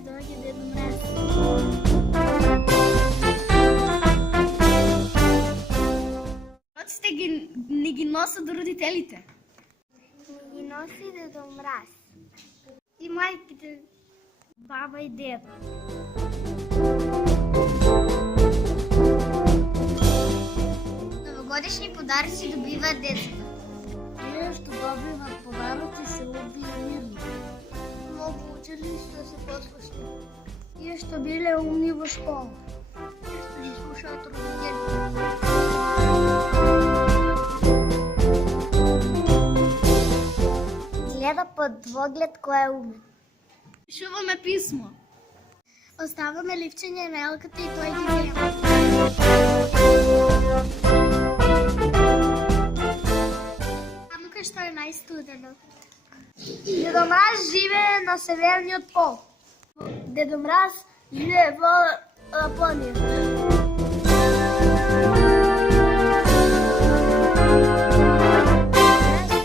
мраз, доаѓа Дедо Мраз. Уроците ни ги носат до родителите. Ни ги носи Дедо Мраз. И мајките, баба и дедо. Новогодишни подаръци добиват децата. Тие што добиват подароци се убија мирно. Многу учели што се послушни. Тие што биле умни во школа. Тие што ги слушаат родителите. Гледа под двоглед кој е умен. Пишуваме писмо. Оставаме ливчење на елката и тој ги зема. Што е најстудено. Дедо Мраз живее на северниот пол. Дедо Мраз живее во Лапонија.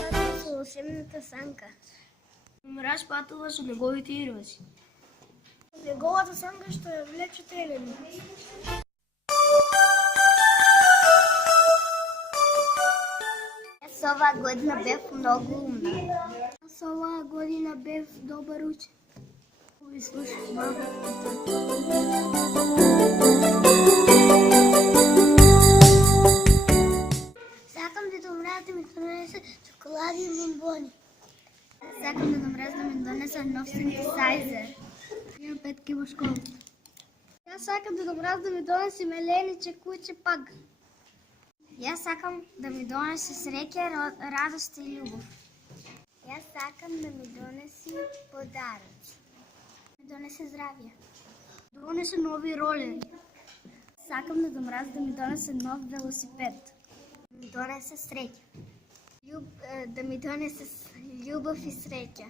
Мраз со волшебната санка. Мраз патува со неговите ироци. Неговата санка што ја влече телени. Јас оваа година бев многу умна. Јас оваа година бев добар учен. Ви слушах мама. Сакам Дедо Мраз да ми донесе чоколади и бомбони. Сакам Дедо Мраз да ми донесе нов синтезайзер. Имам петки во школа. Јас сакам Дедо Мраз да ми донесе мелениче, куќе, пак. Јас сакам да ми донесе среќа, радост и љубов. Јас сакам да ми донеси подароци. Ми донесе здравје. Донесе нови ролери. Сакам Дедо Мраз да ми донесе нов велосипед. Ми донесе среќа. Да ми донесе љубов и среќа.